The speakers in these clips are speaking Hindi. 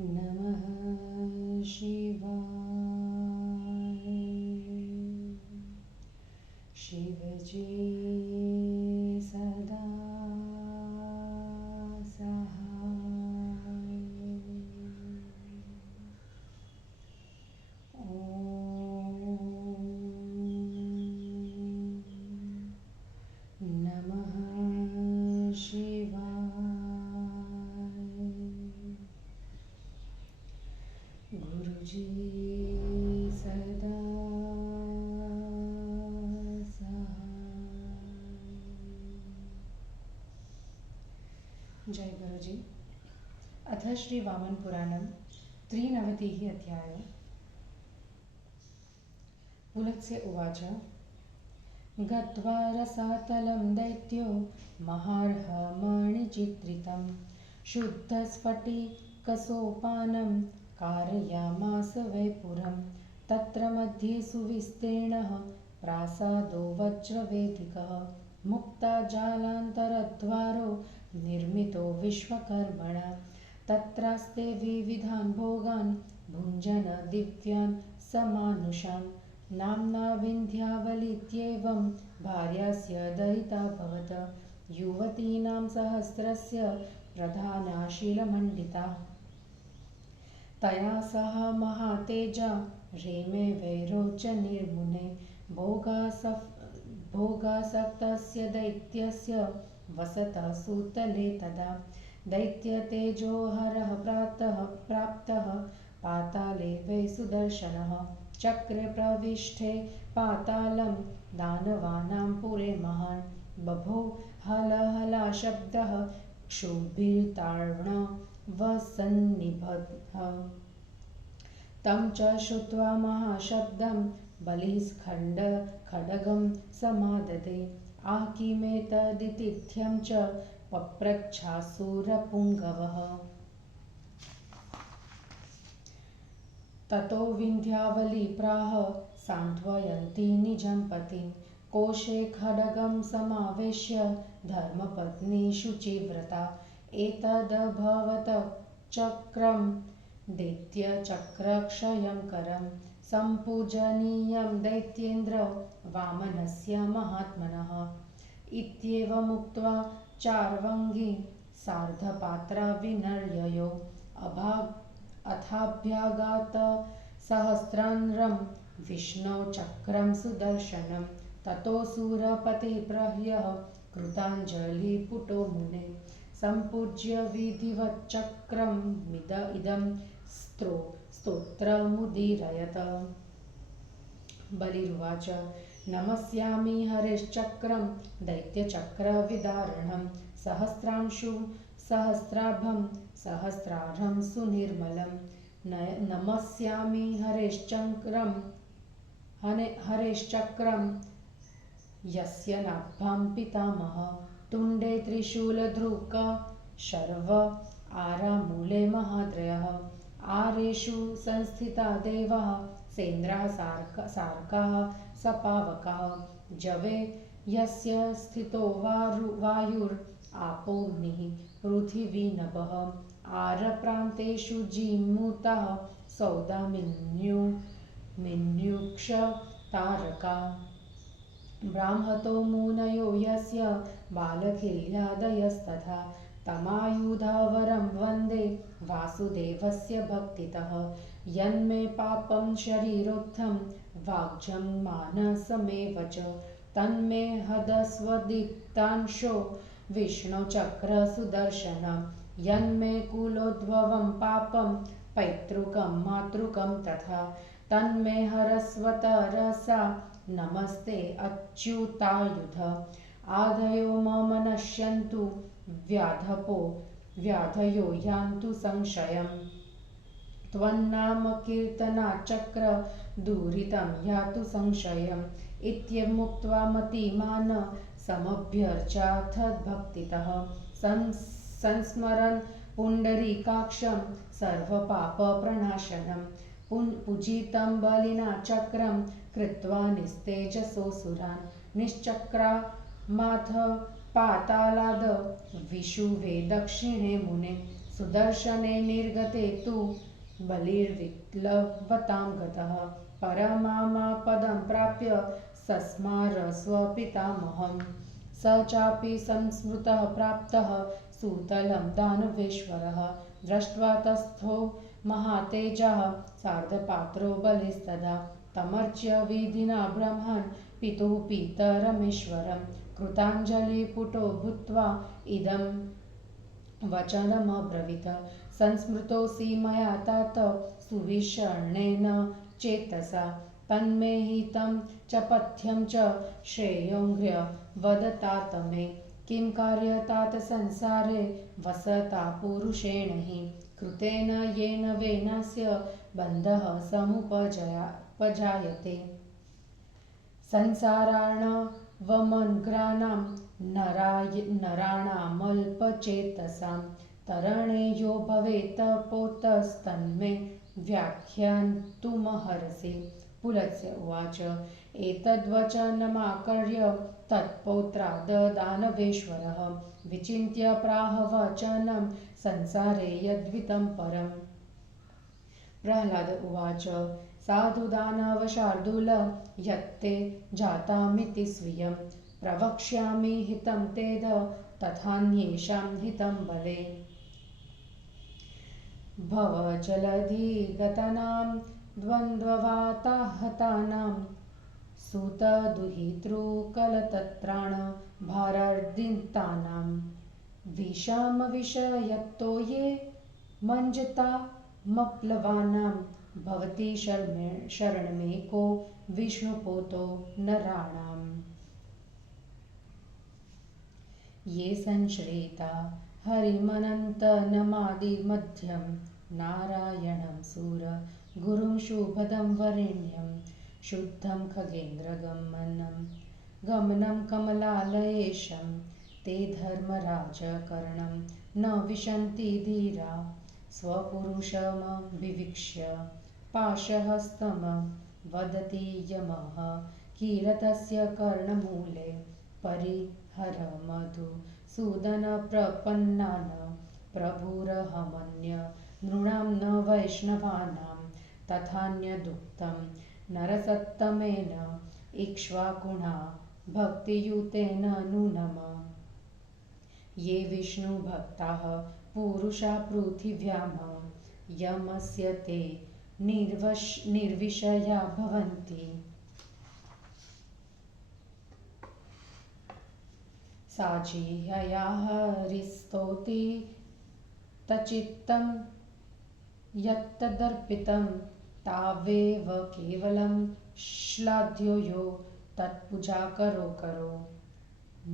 नमः शिवाय। शिवजी सदा सहाय। नमः शिवाय। गुरुजी सदा सहाय। जय गुरुजी। अथ श्री वामन पुराणं 93 अध्याय। पुलत्स्य उवाच। गत्वा रसातलं दैत्यो महार्हमणिचित्रितं शुद्धस्फटिकसोपानं कारयामास वै पुरं। तत्र मध्ये सुविस्तीर्णः प्रासादो वज्रवेदिकः मुक्ताजालान्तरद्वारो निर्मितो विश्वकर्मणा। तत्रास्ते विविधान् भोगान् भुञ्जन दिव्यान् समानुषान्। नाम्ना विन्ध्यावलीत्येवं भार्यास्य दयिताभवत्। युवतीनां सहस्रस्य प्रधाना शीलमण्डिता। तया सह महातेजा रेमे वैरोचनिर्मुने। भोगासक्तस्य दैत्यस्य वसतः सुतले तदा। दैत्यतेजोहरः प्राप्तः पाताले वै सुदर्शनः। चक्रे प्रविष्टे पातालं दानवानां पुरे महान्। बभो हलहलाशब्दः क्षुभिर्तार्णवसन्निभः। तं च श्रुत्वा महाशब्दं बलिस्खण्ड खड्गं समाददे। किमेतदितिथ्यं च पप्रच्छासुरपुङ्गवः। ततो विन्ध्यावली प्राह सान्त्वयन्ती निजं पतिं। कोशे खड्गं समावेश्य धर्मपत्नी शुचिव्रता। एतदभवत् चक्रं दैत्यचक्रक्षयं करं। सम्पूजनीयं दैत्येन्द्र वामनस्य महात्मनः। इत्येवमुक्त्वा चार्वङ्गी सार्धपात्रा विनर्ययो। अथाभ्यागात सहस्रान्रं विष्णौ चक्रं सुदर्शनं। ततो सुरपतिप्रह्यः कृताञ्जलिपुटो मुने। सम्पूज्य विधिवच्चक्रमिदं स्तोत्रमुदीरयत। बलिरुवाच। नमस्यामि हरेश्चक्रं दैत्यचक्रविदारणं। सहस्राभं सहस्रार्हं सुनिर्मलं। नमस्यामि हरेश्चक्रं यस्य नाभ्यां पितामहः। तुण्डे त्रिशूलधृक शर्व आरामूले महाद्रयः। आरेषु संस्थिता देवाः सेन्द्राः सार्काः सपावकाः। जवे यस्य स्थितो वायुरापोऽग्निः पृथिवी नभः। आरप्रान्तेषु जीमूताः सौदामिन्युक्षतारका। ब्राह्मतो मुनयो यस्य बालखिल्यादयस्तथा। तमायुधवरं वन्दे वासुदेवस्य भक्तितः। यन्मे पापं शरीरोत्थं वाग्जं मानसमेव च। तन्मे हदस्वदीप्तांशो विष्णुचक्रसुदर्शनं। यन्मे कुलोद्भवं पापं पैतृकं मातृकं तथा। तन्मे हरस्वतरसा नमस्ते अच्युतायुध। आदयो मम नश्यन्तु व्याधयो यान्तु संशयम्। त्वन्नाम कीर्तनाच्चक्र दुरितं यातु संशयम्। इत्यमुक्त्वा मतिमान् समभ्यर्चाथ भक्तितः। संस्मरन् पुण्डरीकाक्षं सर्वपापप्रणाशनं। पूजितं बलिना चक्रं कृत्वा निस्तेजसोऽसुरान्। निश्चक्रामाथ पातालाद विषुवे दक्षिणे मुने सुदर्शने निर्गते तु बलिर्विप्लवतां गतः परमापदं प्राप्य सस्मार स्वपितामहम् स चापि संस्मृतः प्राप्तः सूतलं दानवेश्वरः दृष्ट्वा तस्थो महातेजः सार्धपात्रो बलिस्तदा तमर्च्य विधिना ब्रह्मन् पितुः पितरमेश्वरं कृताञ्जलिपुटो भूत्वा इदं वचनमब्रवीत् संस्मृतोऽसि मया तात सुविशर्णेन चेतसा तन्मे हितं च पथ्यं च श्रेयोऽङ्घ्र्य वदतात मे किं कार्यतात संसारे वसता पुरुषेण हि कृतेन येन वेनस्य बन्धः समुपजायते संसारार्णवमग्राणां नराणामल्पचेतसां तरणे यो भवेत् पोतस्तन्मे व्याख्यान्तुमर्हसि पुलत्स्य उवाच एतद्वचनमाकर्ण्य तत्पौत्राददानवेश्वरः विचिन्त्य प्राह वचनं संसारे यद्वितं परम् प्रह्लाद उवाच साधु दानव शार्दूल यत्ते जातामिति स्वीयं प्रवक्ष्यामि हितं तेद तथान्येषां हितं बले भवजलधिगतानां द्वन्द्ववाताहतानां सूतदुहितृकलतत्राण भारर्दितानां विषमविषयत्तो ये मञ्जतामप्लवानां भवति शरणमेको विष्णुपोतो नराणाम् ये संश्रिता हरिमनन्तनमादिमध्यं नारायणं सूर गुरुं शुभदं वरेण्यं शुद्धं गमनं कमलालयेशं ते धर्मराजकरणं न विशन्ति धीरा स्वपुरुषमभिवीक्ष्य पाशहस्तं वदति यमः कीरतस्य कर्णमूले परिहर मधुसूदनप्रपन्नान् प्रभुरहमन्य नृणां न वैष्णवानां तथान्यदुक्तं नरसत्तमेन इक्ष्वाकुणा भक्तियुतेन नूनम् ये विष्णुभक्ताः पुरुषा पृथिव्यां यमस्य ते निर्विषया भवन्ति साजिह्यया हरिस्तौति तचित्तं यत्तदर्पितं तावेव केवलं श्लाघ्यो यो तत्पूजा करो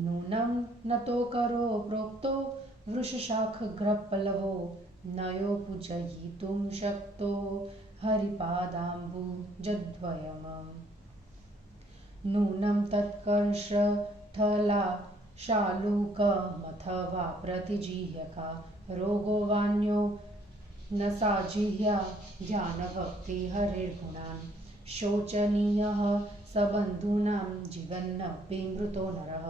नूनं नतो करो प्रोक्तो वृषशाखग्रपल्लवो नयो पूजयितुं शक्तो हरिपादाम्बुजद्वयम् नूनं तत्कर्षठला शालूकमथवा प्रतिजिह्यका रोगो वान्यो न साजिह्या ज्ञानभक्तिहरिर्गुणान् शोचनीयः सबन्धूनां जीवन्नपि मृतो नरः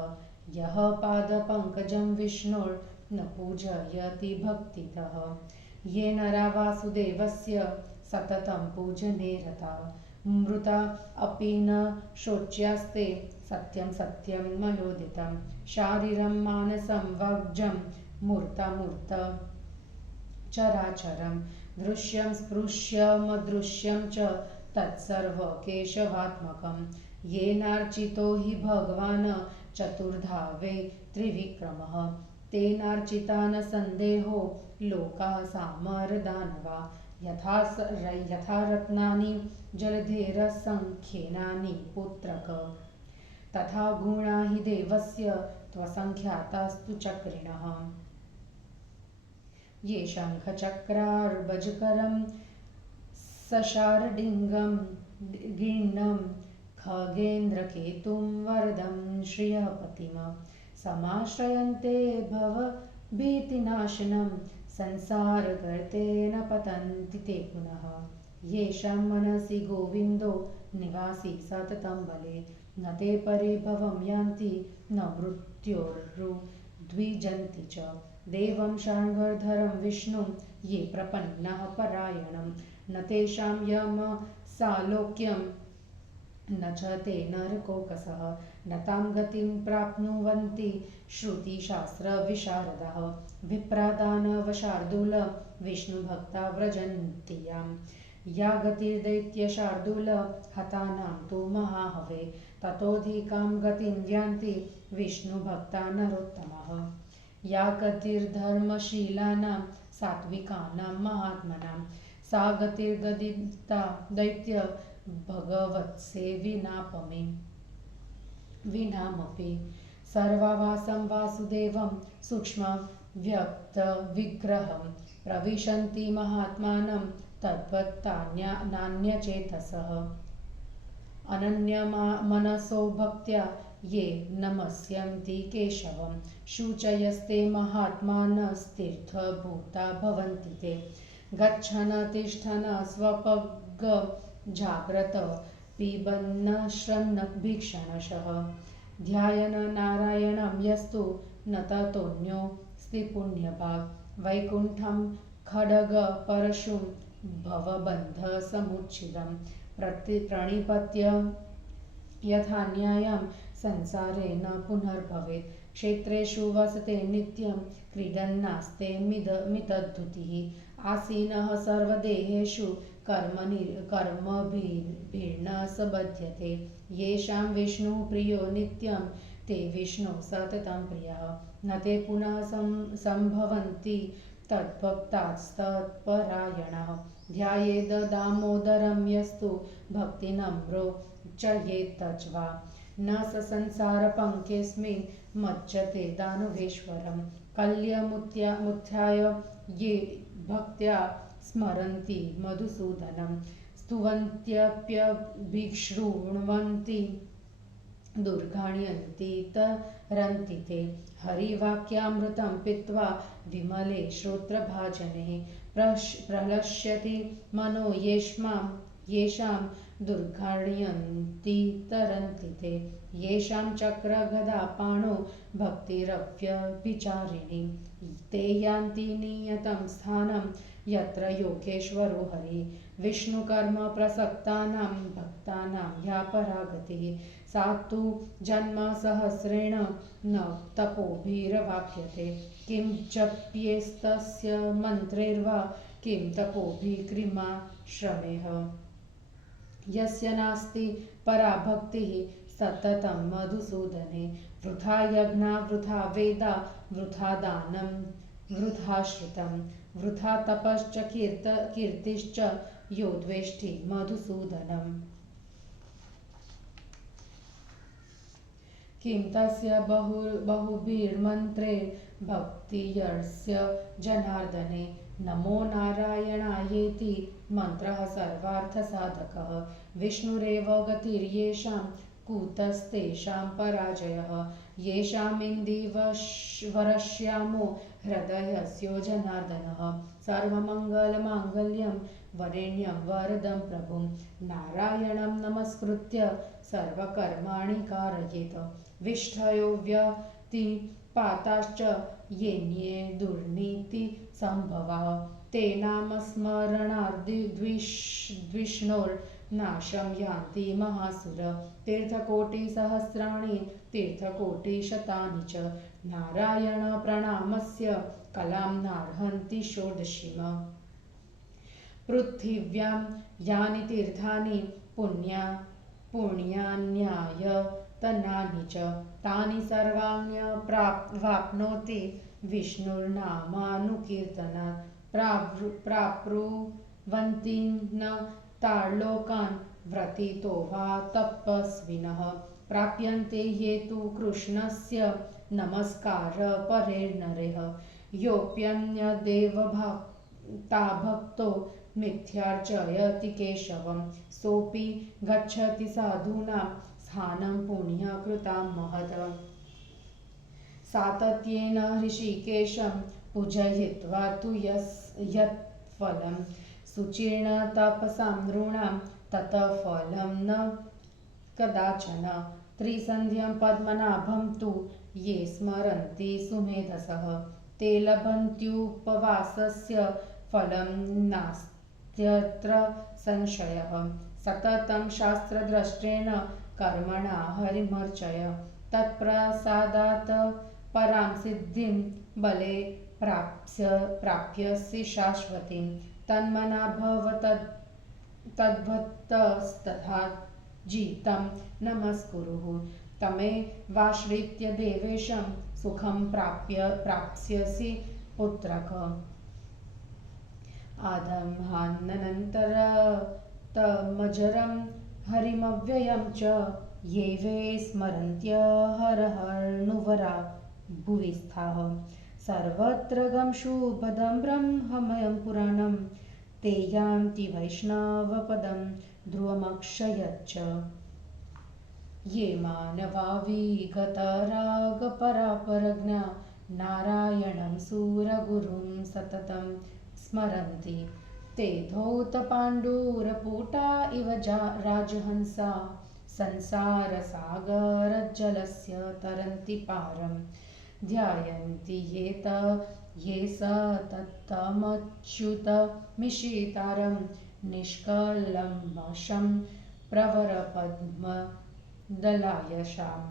यः पादपङ्कजं विष्णोर्न पूजयति भक्तितः ये नरा वासुदेवस्य सततं पूजने रता मृता अपि न शोच्यास्ते सत्यं मयोदितं शारीरं मानसं वाग्जं मूर्तामूर्त चराचरं दृश्यं स्पृश्यमदृश्यं च तत्सर्वकेशवात्मकं येनार्चितो हि भगवान् चतुर्धा वे त्रिविक्रमः तेनार्चिता न सन्देहो लोकाः सामरदानवा यथा रत्नानि जलधेरसङ्ख्येनानि पुत्रक तथा गुणा हि देवस्य त्वसङ्ख्यातास्तु चक्रिणः ये शङ्खचक्रार्बजकरं सशारडिङ्गं गीर्णं खगेन्द्रकेतुं वरदं श्रियपतिं समाश्रयन्ते भवभीतिनाशनं संसारगर्ते न पतन्ति ते पुनः येषां मनसि गोविन्दो निवासी सततं बले न ते परे भवं यान्ति न मृत्योर्द्विजन्ति च। देवं शार्ङ्गधरं विष्णुं ये प्रपन्नः परायणं न तेषां यमसालोक्यं न च ते नरकोकसः न तां गतिं प्राप्नुवन्ति श्रुतिशास्त्रविशारदाः विप्रादानवशार्दूल विष्णुभक्ता व्रजन्ति याम् या गतिर्दैत्यशार्दूल हतानां तु महाहवे ततोऽधिकां गतिं यान्ति विष्णुभक्ता नरोत्तमः या गतिर्धर्मशीलानां सात्विकानां महात्मनां सा गतिर्गदिता दैत्य विनामपि सर्वावासं वासुदेवं सूक्ष्मव्यक्तविग्रहं प्रविशन्ति महात्मानं तद्भक्तान्यचेतसः अनन्यमनसो भक्त्या ये नमस्यन्ति केशवं शुचयस्ते महात्मानस्तीर्थभूता भवन्ति ते गच्छन् तिष्ठन् स्वपग जाग्रत पिबन्न शन्न भीक्षणशः ध्यायन् नारायणं यस्तु न ततोऽन्योऽस्ति पुण्यभाग् वैकुण्ठं खड्गपरशुं भवबन्धसमुच्छिदं प्रणिपत्य यथा न्यायं संसारे न पुनर्भवेत् क्षेत्रेषु वसते नित्यं क्रीडन्नास्ते मितद्धुतिः आसीनः सर्वदेहेषु कर्मभिर्न सबध्यते येषां विष्णुः प्रियो नित्यं ते विष्णुः सततं प्रियः न ते पुनः सम्भवन्ति तद्भक्तास्तत्परायणः ध्यायेद दामोदरं यस्तु भक्तिनम्रो चयेत्तज्वा न स संसारपङ्केऽस्मिन् मज्जते दानवेश्वरं कल्यमुत्थाय ये भक्त्या स्मरन्ति मधुसूदनं स्तुवन्त्यप्यभिशृण्वन्ति दुर्गाण्यन्ति तरन्ति ते हरिवाक्यामृतं पीत्वा विमले श्रोत्रभाजने प्रलक्ष्यति मनो येषां दुर्गाण्यन्ति तरन्ति ते येषां चक्रगदापाणो भक्तिरव्यभिचारिणी ते यान्ति नियतं स्थानं यत्र योगेश्वरो हरि विष्णुकर्म प्रसक्तानां भक्तानां या परागतिः सा तु जन्मसहस्रेण न तपोभिरवाप्यते किं जप्येस्तस्य मन्त्रैर्वा किं तपोभिक्रिमाश्रमेः यस्य नास्ति परा भक्तिः सततं मधुसूदने वृथा यज्ञा वृथा वेदा वृथा दानं वृथा श्रुतं वृथा तपश्च कीर्तिश्च यो द्वेष्टि मधुसूदनम् किं तस्य बहुभिर्मन्त्रैर्भक्तिर्यस्य जनार्दने नमो नारायणायेति मन्त्रः सर्वार्थसाधकः विष्णुरेव गतिर्येषां कुतस्तेषां पराजयः येषामिन्दीवरश्यामो हृदयस्यो जनार्दनः सर्वमङ्गलमाङ्गल्यं वरेण्यं वरदं प्रभुं नारायणं नमस्कृत्य सर्वकर्माणि कारयेत विष्ठयो व्यतिपाताश्च येन्ये दुर्नीति संभवाः ते नामस्मरणाद्विष्णोर्नाशं यान्ति महासुर तीर्थकोटिसहस्राणि तीर्थकोटिशतानि च नारायण प्रणामस्य कलां नार्हन्ति षोडशीम् पृथिव्यां यानि तीर्थानि पुण्यान्यायतनानि च तानि सर्वाण्यवाप्नोति विष्णुर्नामानुकीर्तनात् प्राप्नुवन्ति न तार्लोकान् व्रतितो वा तपस्विनः प्राप्यन्ते ये तु कृष्णस्य नमस्कारपरैर्नरैः योऽप्यन्यदेवभक्ता भक्तो मिथ्यार्चयति केशवं सोऽपि गच्छति साधूनां स्थानं पुण्यकृतां महत् सातत्येन ऋषिकेशं पूजयित्वा तु यत्फलं सुचीर्णतपसां नॄणां ततः फलं न कदाचन त्रिसन्ध्यं पद्मनाभं तु ये स्मरन्ति सुमेधसः ते लभन्त्युपवासस्य फलं नास्त्यत्र संशयः सततं शास्त्रद्रष्टेन कर्मणा हरिमर्चय तत्प्रसादात् परां सिद्धिं बले प्राप्स्यसि शाश्वतीं तन्मना भव तद्भक्तस्तथा जितं नमस्कुरुः तमेवाश्रित्य देवेशं सुखं प्राप्स्यसि पुत्रक आदम्हानन्तरतमजरं हरिमव्ययं च ये वै स्मरन्त्य हरहर्णुवरा भुवि स्थाः सर्वत्र गंशुपदं ब्रह्ममयं पुराणं ते यान्ति वैष्णवपदं ध्रुवमक्षयच्च ये मानवा विगतरागपरापरज्ञा नारायणं सूरगुरुं सततं स्मरन्ति ते धौतपाण्डुरपूटा इव राजहंसा संसारसागरजलस्य तरन्ति पारं ध्यायन्ति ये सततमच्युतमिषितारं निष्कल्मषं प्रवरपद्मदलायशां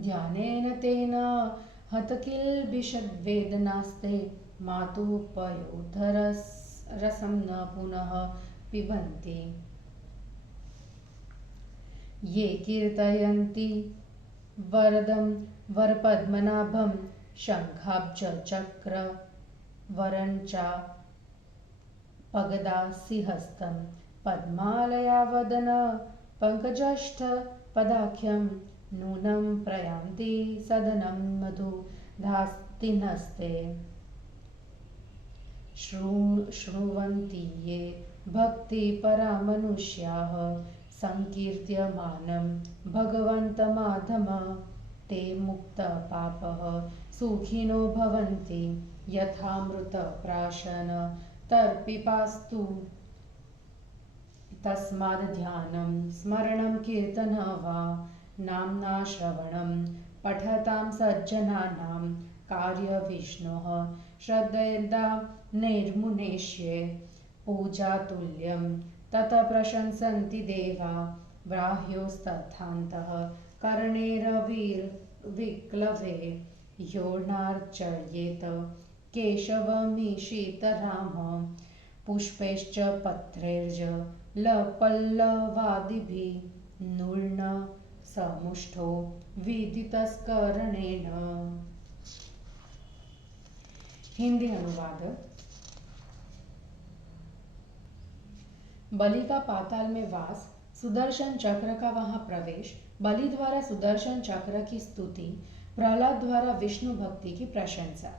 ध्यानेन तेन हतकिल्बिषद्वेदनास्ते मातुः पयोधरसं न पुनः पिबन्ति ये कीर्तयन्ति वरदं वरपद्मनाभं शङ्खाब्जचक्रवरञ्च पगदासिहस्तं पद्मालयावदन पङ्कजष्ठपदाख्यं नूनं प्रयान्ति सदनं मधुधास्तिनस्ते शृण्वन्ति ये भक्तिपरा मनुष्याः संकीर्त्यमानं भगवन्तमाधम ते मुक्तपापः सुखिनो भवन्ति यथामृतप्राशन तर्पिपास्तु तस्माद् ध्यानं स्मरणं कीर्तनं वा नाम्ना श्रवणं पठतां सज्जनानां कार्यविष्णोः श्रद्धेदा नैर्मुनेष्ये पूजातुल्यं ततः प्रशंसन्ति देवा ब्राह्योस्तथान्तः कर्णेरविक्लवे योऽर्चयेत केशवमीशितराम पुष्पैश्च पत्रैर्ज पल्लवादिभिः नूर्न समुष्ठो विदितस्करणेन। हिंदी अनुवाद। बलि का पाताल में वास, सुदर्शन चक्र का वहां प्रवेश, बलि द्वारा सुदर्शन चक्र की स्तुति, प्रहलाद द्वारा विष्णु भक्ति की प्रशंसा।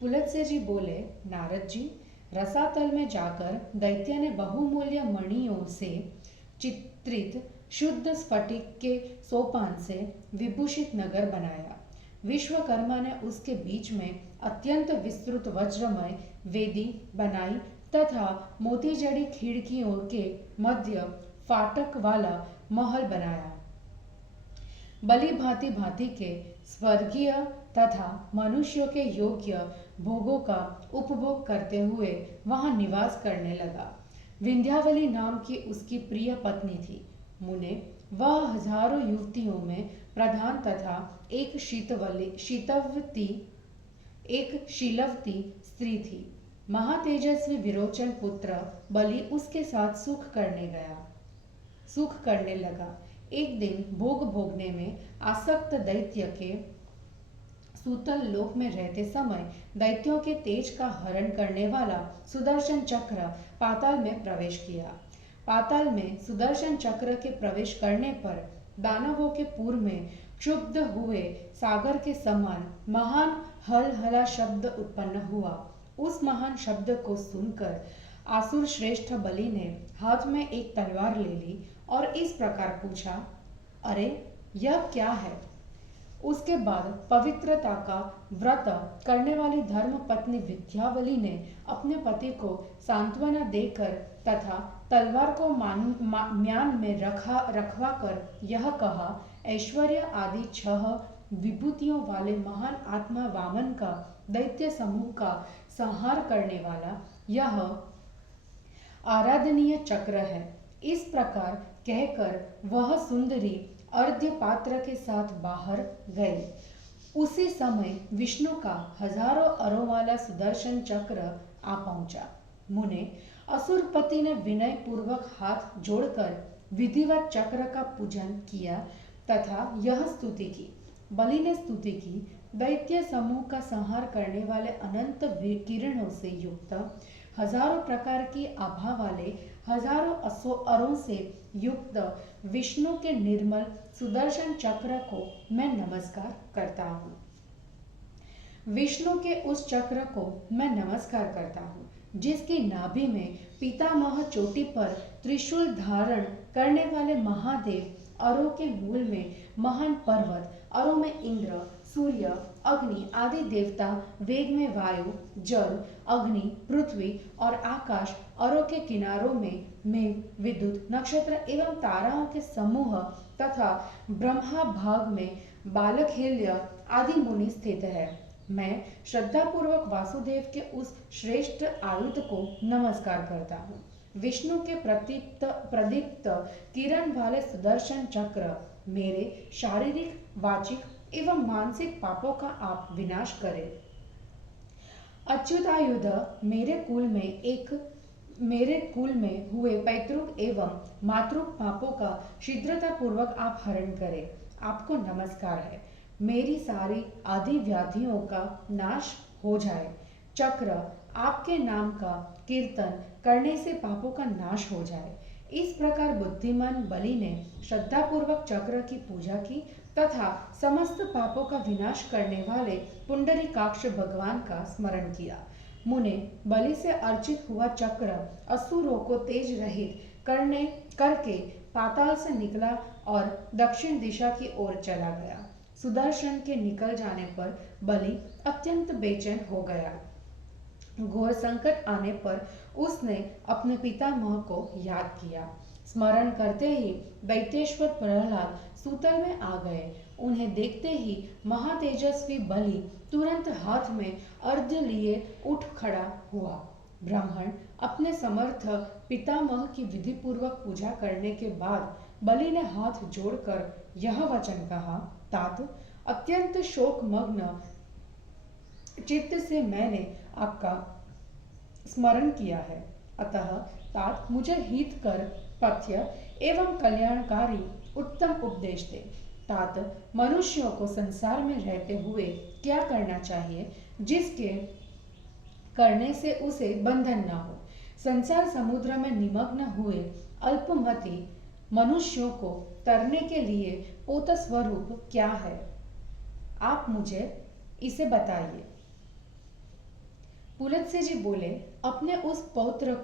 पुलत्स्य जी बोले, नारद जी, रसातल में जाकर दैत्य ने बहुमूल्य मणियों से चित्रित शुद्ध स्फटिक के सोपान से विभूषित नगर बनाया। विश्वकर्मा ने उसके बीच में अत्यंत विस्तृत वज्रमय वेदी बनाई तथा मोती जड़ी खिड़कियों के मध्य फाटक वाला महल बनाया। बलि भांति भांति के स्वर्गीय तथा मनुष्यों के योग्य भोगों का उपभोग करते हुए वहां निवास करने लगा। विंध्यावली नाम की उसकी प्रिय पत्नी थी। मुने वह हजारों युवतियों में प्रधान तथा एक शीलवती स्त्री थी। महातेजस्वी विरोचन पुत्र बलि उसके साथ सुख करने लगा। एक दिन भोग भोगने में आसक्त दैत्य के सूतल लोक में रहते समय दैत्यों के तेज का हरण करने वाला सुदर्शन चक्र पाताल में प्रवेश किया। पाताल में सुदर्शन चक्र के प्रवेश करने पर दानवों के पूर्व में क्षुब्ध हुए सागर के समान महान हलहला शब्द उत्पन्न हुआ। उस महान शब्द को सुनकर आसुर श्रेष्ठ बलि ने हाथ में एक तलवार ले ली और इस प्रकार पूछा, अरे यह क्या है? उसके बाद पवित्रता का व्रत करने वाली धर्म पत्नी विद्यावली ने अपने पति को सांत्वना देकर तथा तलवार को म्यान में रखवा कर यह कहा ऐश्वर्य आदि 6 विभूतियों वाले महान आत्मा वामन का दैत्य समूह का संहार करने वाला यह आराधनीय चक्र है। इस प्रकार कहकर वह सुंदरी अर्घ्य पात्र के साथ बाहर गई। उसी समय विष्णु का हजारों अरों वाला सुदर्शन चक्र आ पहुंचा। मुने असुरपति ने विनय पूर्वक हाथ जोड़कर विधिवत चक्र का पूजन किया तथा यह स्तुति की। बलि ने स्तुति की, दैत्य समूह का संहार करने वाले अनंत किरणों से युक्त, हजारों प्रकार की आभा वाले, हजारों अरों से युक्त विष्णु के निर्मल सुदर्शन चक्र को मैं नमस्कार करता हूँ। विष्णु के उस चक्र को मैं नमस्कार करता हूँ जिसकी नाभि में पितामह चोटी पर त्रिशूल धारण करने वाले महादेव, अरों के मूल में महान पर्वत, अरों में इंद्र, सूर्य, अग्नि आदि देवता, वेग में वायु, जल, अग्नि, पृथ्वी और आकाश, अरों के किनारों में मेघ, विद्युत, नक्षत्र एवं ताराओं के समूह तथा ब्रह्मा भाग में बालकहेल्य आदि मुनि स्थित है। मैं श्रद्धापूर्वक वासुदेव के उस श्रेष्ठ आयुध को नमस्कार करता हूँ। विष्णु के प्रदीप्त किरण वाले सुदर्शन चक्र मेरे शारीरिक, वाचिक एवं मानसिक पापों का आप विनाश करें। अच्युतायुध मेरे कुल में हुए पैतृक एवं मातृक पापों का शीघ्रता पूर्वक आप हरण करें। आपको नमस्कार है। मेरी सारी आदि व्याधियों का नाश हो जाए। चक्र आपके नाम का कीर्तन करने से पापों का नाश हो जाए। इस प्रकार बुद्धिमान बलि ने श्रद्धापूर्वक चक्र की पूजा की तथा समस्त पापों का विनाश करने वाले पुंडरीकाक्ष भगवान का स्मरण किया। मुने बलि से अर्चित हुआ चक्र असुरों को तेज रहित करके पाताल से निकला और दक्षिण दिशा की ओर चला गया। सुदर्शन के निकल जाने पर बलि अत्यंत बेचैन हो गया। घोर संकट आने पर उसने अपने पितामह को याद किया। स्मरण करते ही दैत्येश्वर प्रहलाद सूतल में आ गए। उन्हें देखते ही महातेजस्वी बलि तुरंत हाथ में अर्घ्य लिए उठ खड़ा हुआ। ब्राह्मण अपने समर्थ पितामह की विधि पूर्वक पूजा करने के बाद बलि ने हाथ जोड़कर यह वचन कहा, तात, अत्यंत शोकमग्न चित्त से मैंने आपका स्मरण किया है। अतः तात मुझे हितकर पथ्य एवं कल्याणकारी उत्तम उपदेश दे। तात मनुष्यों को संसार में रहते हुए क्या करना चाहिए जिसके करने से उसे बंधन न हो। संसार समुद्र में निमग्न हुए अल्पमति मनुष्यों को तरने के लिए पोत स्वरूप क्या है, आप मुझे इसे बताइए। पुलत्स्य जी बोले, अपने उस पौत्र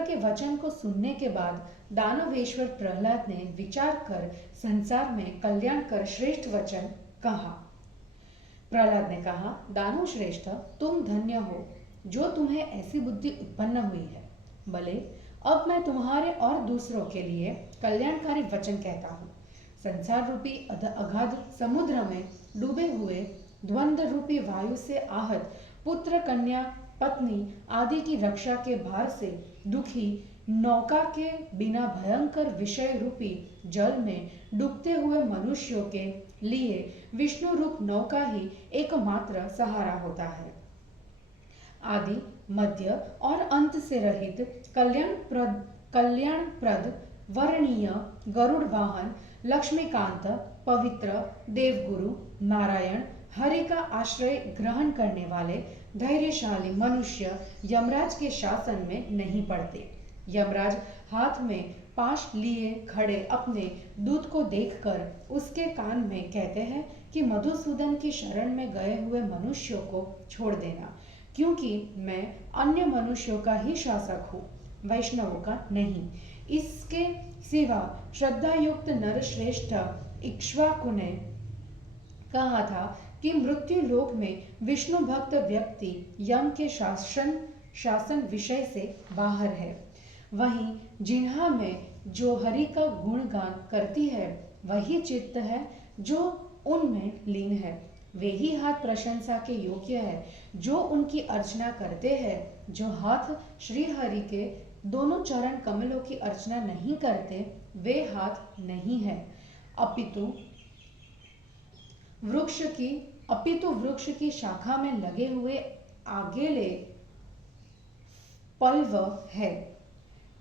के वचन को सुनने के बाद दानवेश्वर प्रहलाद ने विचार कर संसार में कल्याण कर श्रेष्ठ वचन कहा। प्रहलाद ने कहा, दानव श्रेष्ठ, तुम धन्य हो जो तुम्हें ऐसी बुद्धि उत्पन्न हुई है। भले अब मैं तुम्हारे और दूसरों के लिए कल्याणकारी वचन कहता हूँ। संसार रूपी अगाध समुद्र में डूबे हुए द्वंद्व रूपी वायु से आहत पुत्र, कन्या, पत्नी आदि की रक्षा के भार से दुखी नौका के बिना भयंकर विषय रूपी जल में डूबते हुए मनुष्यों के लिए विष्णु रूप नौका ही एकमात्र सहारा होता है। आदि, मध्य और अंत से रहित कल्याणप्रद वर्णीय गरुड़ वाहन लक्ष्मीकांत पवित्र देवगुरु नारायण हरि का आश्रय ग्रहण करने वाले धैर्यशाली मनुष्य यमराज के शासन में नहीं पड़ते। यमराज हाथ में पाश लिए खड़े अपने दूत को देखकर उसके कान में कहते हैं कि मधुसूदन की शरण में गए हुए मनुष्यों को छोड़ देना, क्योंकि मैं अन्य मनुष्यों का ही शासक हूँ, वैष्णवों का नहीं। इसके सिवा श्रद्धा युक्त नरश्रेष्ठ इक्ष्वाकु ने कहा था कि मृत्यु लोक में विष्णु भक्त व्यक्ति यम के शासन विषय से बाहर है। वहीं जिन्हा में जो हरि का गुणगान करती है वही चित्त है जो उनमें लीन है। वे ही हाथ प्रशंसा के योग्य है जो उनकी अर्चना करते हैं। जो हाथ श्री हरि के दोनों चरण कमलों की अर्चना नहीं करते वे हाथ नहीं है। अपितु वृक्ष की शाखा में लगे हुए आगेले पल्व है।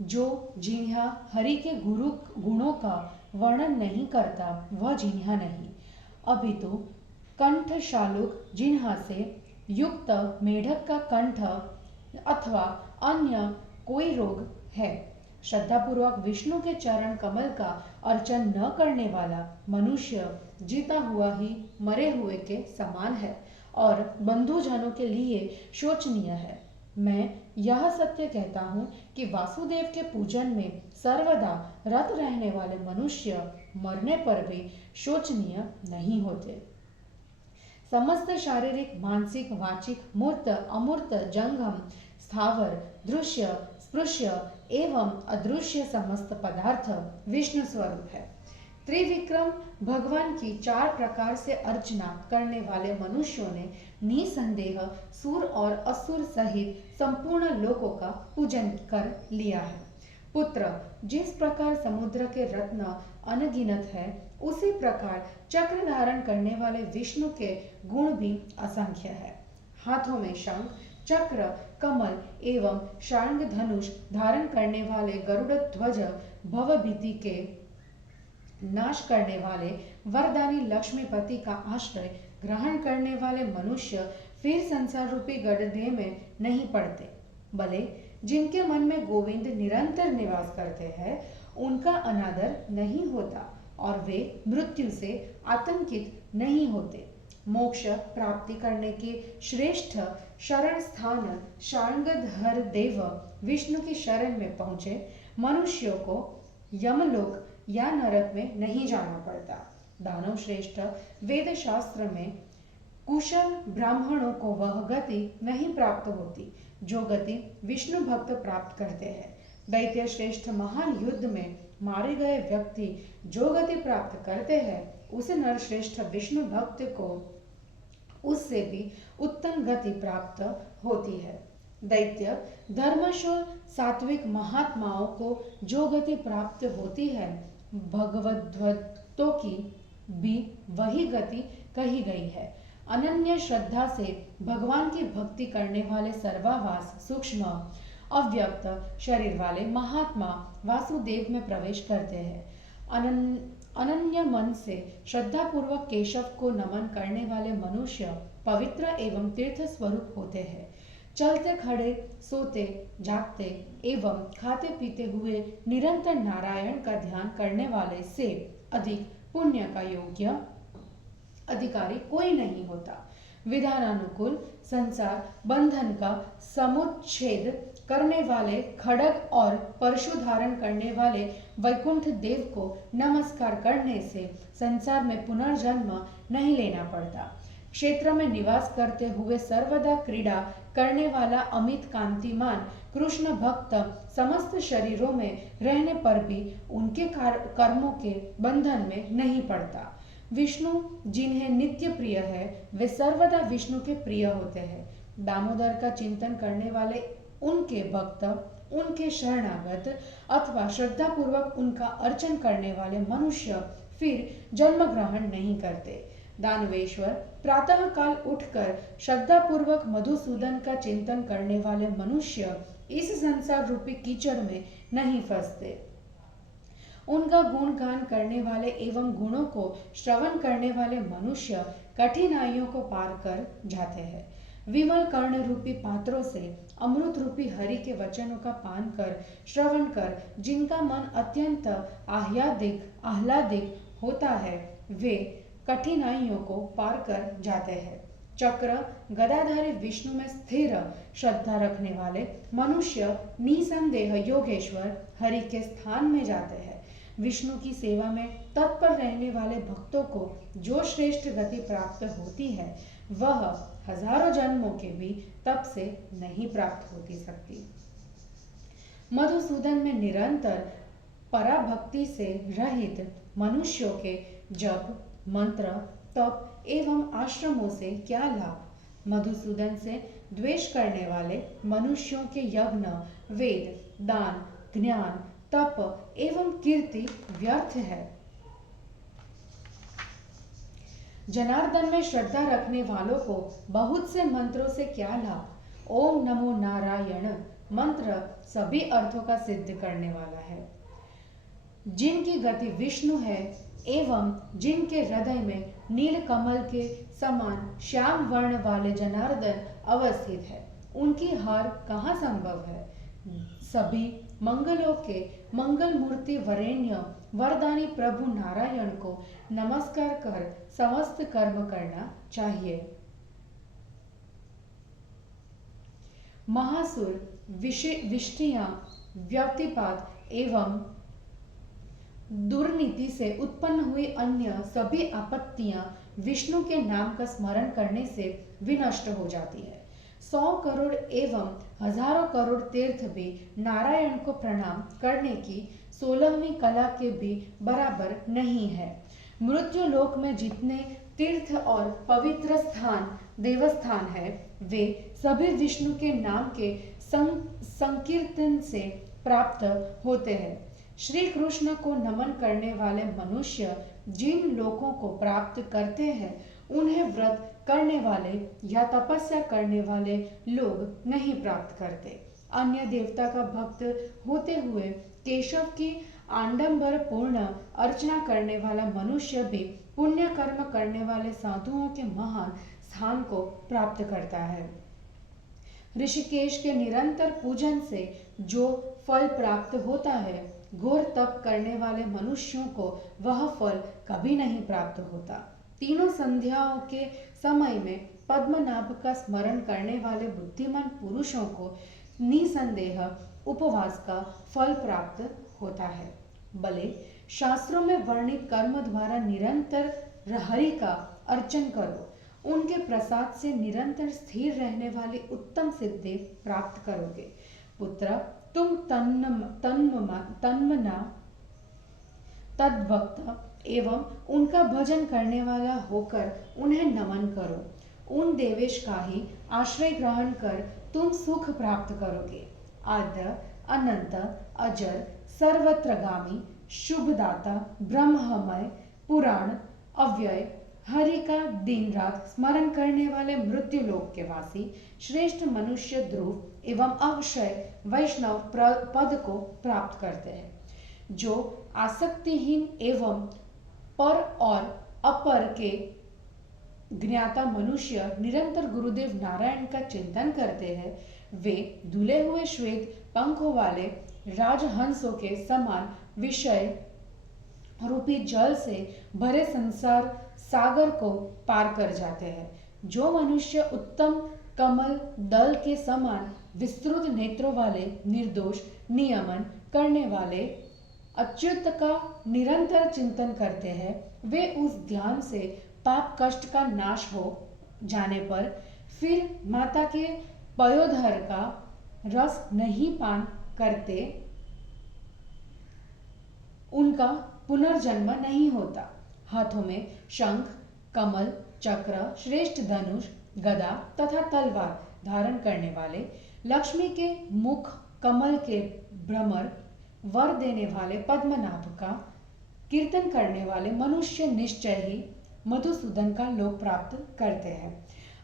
जो जिन्हा हरि के गुणों का वर्णन नहीं करता वह जिन्हा नहीं। अपितु कंठ शालुक जिन्हा से युक्त मेढक का कंठ अथवा अन्य कोई रोग है। श्रद्धापूर्वक विष्णु के चरण कमल का अर्चन न करने वाला मनुष्य जीता हुआ ही मरे हुए के समान है और बंधुजनों के लिए शोचनीय है। मैं यह सत्य कहता हूँ कि वासुदेव के पूजन में सर्वदा रत रहने वाले मनुष्य मरने पर भी शोचनीय नहीं होते। समस्त शारीरिक, मानसिक, वाचिक, मूर्त, अमूर्त, जंगम, स्थावर, दृश्य, स्पृश्य एवं अदृश्य समस्त पदार्थ विष्णु स्वरूप है। त्रिविक्रम भगवान की 4 प्रकार से अर्चना करने वाले मनुष्यों ने निसंदेह सुर और असुर सहित संपूर्ण लोकों का पूजन कर लिया है। पुत्र, जिस प्रकार समुद्र के रत्न अनगिनत है उसी प्रकार चक्र धारण करने वाले विष्णु के गुण भी असंख्य है। हाथों में शंख, चक्र, कमल एवं शार्ंग धनुष धारण करने वाले गरुड़ ध्वज, भवभीति के नाश करने वाले वरदानी लक्ष्मीपति का आश्रय ग्रहण करने वाले मनुष्य फिर संसार रूपी गड्ढे में नहीं पड़ते। भले जिनके मन में गोविंद निरंतर निवास करते हैं उनका अनादर नहीं होता और वे मृत्यु से आतंकित नहीं होते। मोक्ष प्राप्ति करने के श्रेष्ठ शरण स्थान शार्ंगधर देव विष्णु की शरण में पहुंचे मनुष्यों को यमलोक या नरक में नहीं जाना पड़ता। दानव श्रेष्ठ वेद शास्त्र में कुशल ब्राह्मणों को वह गति नहीं प्राप्त होती जो गति विष्णु भक्त प्राप्त करते हैं। दैत्य श्रेष्ठ महान युद्ध में मारे गए व्यक्ति जो गति प्राप्त करते हैं उसे नर श्रेष्ठ विष्णु भक्त को उससे भी उत्तम गति प्राप्त होती है। दैत्य धर्मशूल सात्विक महात्माओं को जो गति प्राप्त होती है भगवद्भक्तों की भी वही गति कही गई है। अनन्य श्रद्धा से भगवान की भक्ति करने वाले सर्वावास सूक्ष्म अव्यक्त शरीर वाले महात्मा वासुदेव में प्रवेश करते हैं। अनन्य मन से श्रद्धा पूर्वक केशव को नमन करने वाले मनुष्य पवित्र एवं तीर्थ स्वरूप होते हैं। चलते खड़े, सोते, जागते एवं खाते पीते हुए निरंतर नारायण का ध्यान करने वाले से अधिक पुण्य का योग्य अधिकारी कोई नहीं होता। विधानानुकूल संसार बंधन का समुच्छेद करने वाले खड्ग और परशु धारण करने वाले वैकुंठ देव को नमस्कार करने से संसार में पुनर्जन्म नहीं लेना पड़ता। क्षेत्र में निवास करते हुए सर्वदा क्रीड़ा करने वाला अमित कांतिमान कृष्ण भक्त समस्त शरीरों में रहने पर भी उनके कर्मों के बंधन में नहीं पड़ता। विष्णु जिन्हें नित्य प्रिय है वे सर्वदा विष्णु के प्रिय होते हैं। दामोदर का चिंतन करने वाले उनके भक्त, उनके शरणागत अथवा श्रद्धा पूर्वक उनका अर्चन करने वाले मनुष्य फिर जन्म ग्रहण नहीं करते। दानवेश्वर प्रातः काल उठकर श्रद्धा पूर्वक मधुसूदन का चिंतन करने वाले मनुष्य इस संसार रूपी कीचड़ में नहीं फंसते। उनका गुणगान करने वाले एवं गुणों को श्रवण करने वाले मनुष्य कठिनाइयों को पार कर जाते हैं। विमल कर्ण रूपी पात्रों से अमृत रूपी हरि के वचनों का पान कर श्रवण कर जिनका मन अत्यंत आह्लादिक होता है वे कठिनाइयों को पार कर जाते हैं। चक्र गदाधारी विष्णु में स्थिर श्रद्धा रखने वाले मनुष्य निसंदेह योगेश्वर हरि के स्थान में जाते हैं। विष्णु की सेवा में तत्पर रहने वाले भक्तों को जो श्रेष्ठ गति प्राप्त होती है वह हजारों जन्मों के भी तप से नहीं प्राप्त होती सकती। मधुसूदन में निरंतर पराभक्ति से रहित मनुष्यों के जप, मंत्र, तप एवं आश्रमों से क्या लाभ? मधुसूदन से द्वेष करने वाले मनुष्यों के यज्ञ, वेद, दान, ज्ञान, तप एवं कीर्ति व्यर्थ है। जनार्दन में श्रद्धा रखने वालों को बहुत से मंत्रों से क्या लाभ? ओम नमो नारायण मंत्र सभी अर्थों का सिद्ध करने वाला है। जिनकी गति विष्णु है एवं जिनके हृदय में नील कमल के समान श्याम वर्ण वाले जनार्दन अवस्थित है, उनकी हार कहाँ संभव है? सभी मंगलों के मंगल मूर्ति वरेण्य वरदानी प्रभु नारायण को नमस्कार कर समस्त कर्म करना चाहिए। महासुर विष्टियां व्यक्तिपात एवं दुर्नीति से उत्पन्न हुई अन्य सभी आपत्तियां विष्णु के नाम का स्मरण करने से विनष्ट हो जाती है। 100 करोड़ एवं हजारों करोड़ तीर्थ भी नारायण को प्रणाम करने की 16वीं कला के भी बराबर नहीं है। मृत्यु लोक में जितने तीर्थ और पवित्र स्थान देवस्थान है, वे सभी विष्णु के नाम के संकीर्तन से प्राप्त होते हैं। श्री कृष्ण को नमन करने वाले मनुष्य जिन लोकों को प्राप्त करते हैं, उन्हें व्रत करने वाले या तपस्या करने वाले लोग नहीं प्राप्त करते। अन्य देवता का भक्त होते हुए केशव की आडंबर पूर्ण अर्चना करने वाला मनुष्य भी पुण्य कर्म करने वाले साधुओं के महान स्थान को प्राप्त करता है। ऋषिकेश के निरंतर पूजन से जो फल प्राप्त होता है, घोर तप करने वाले मनुष्यों को वह फल कभी नहीं प्राप्त होता। तीनों संध्याओं के समय में पद्मनाभ का स्मरण करने वाले बुद्धिमान पुरुषों को निसंदेह उपवास का फल प्राप्त होता है। भले शास्त्रों में वर्णित कर्म द्वारा निरंतर हरि का अर्चन करो, उनके प्रसाद से निरंतर स्थिर रहने वाली उत्तम सिद्धि प्राप्त करोगे। पुत्र, तुम तन्मना तद्भक्त एवं उनका भजन करने वाला होकर उन्हें नमन करो। उन देवेश का ही आश्रय ग्रहण कर तुम सुख प्राप्त करोगे। आद्य, अनंत, अजर, सर्वत्रगामी, शुभदाता, ब्रह्ममय, पुराण, अव्यय, हरि का दिन रात स्मरण करने वाले मृत्यु लोक के वासी श्रेष्ठ मनुष्य ध्रुव एवं अक्षय वैष्णव पद को प्राप्त करते हैं। जो आसक्तिहीन एवं पर और अपर के ज्ञाता मनुष्य निरंतर गुरुदेव नारायण का चिंतन करते हैं, वे धुले हुए श्वेत पंखों वाले राजहंसों के समान विषय रूपी जल से भरे संसार सागर को पार कर जाते हैं। जो मनुष्य उत्तम कमल दल के समान विस्तृत नेत्रों वाले निर्दोष नियमन करने वाले अच्युत का निरंतर चिंतन करते हैं, वे उस ध्यान से पाप कष्ट का नाश हो जाने पर फिर माता के पयोधर का रस नहीं पान करते, उनका पुनर्जन्म नहीं होता। हाथों में शंख, कमल, चक्र, श्रेष्ठ धनुष, गदा तथा तलवार धारण करने वाले, लक्ष्मी के मुख कमल के भ्रमर, वर देने वाले पद्मनाभ का कीर्तन करने वाले मनुष्य निश्चय ही मधुसूदन का लोक प्राप्त करते हैं।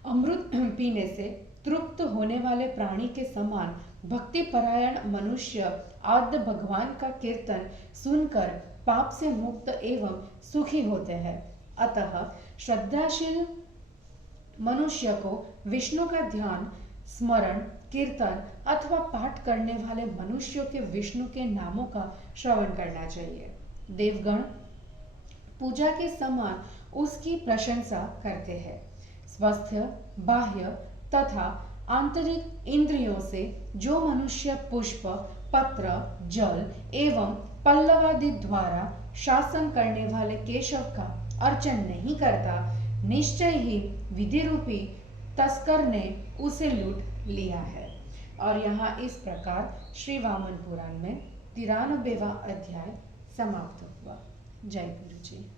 अमृत पीने से तृप्त होने वाले प्राणी के समान भक्ति परायण मनुष्य आद्य भगवान का कीर्तन सुनकर पाप से मुक्त एवं सुखी होते हैं। अतः श्रद्धाशील मनुष्य को विष्णु का ध्यान, स्मरण, कीर्तन अथवा पाठ करने वाले मनुष्यों के विष्णु के नामों का श्रवण करना चाहिए। देवगण पूजा के समान उसकी प्रशंसा करते हैं। स्वस्थ बाह्य तथा आंतरिक इंद्रियों से जो मनुष्य पुष्प, पत्र, जल एवं पल्लवादि द्वारा शासन करने वाले केशव का अर्चन नहीं करता, निश्चय ही विधि रूपी तस्कर ने उसे लूट लिया है। और यहाँ इस प्रकार श्री वामन पुराण में 93वां अध्याय समाप्त हुआ। जय गुरु जी।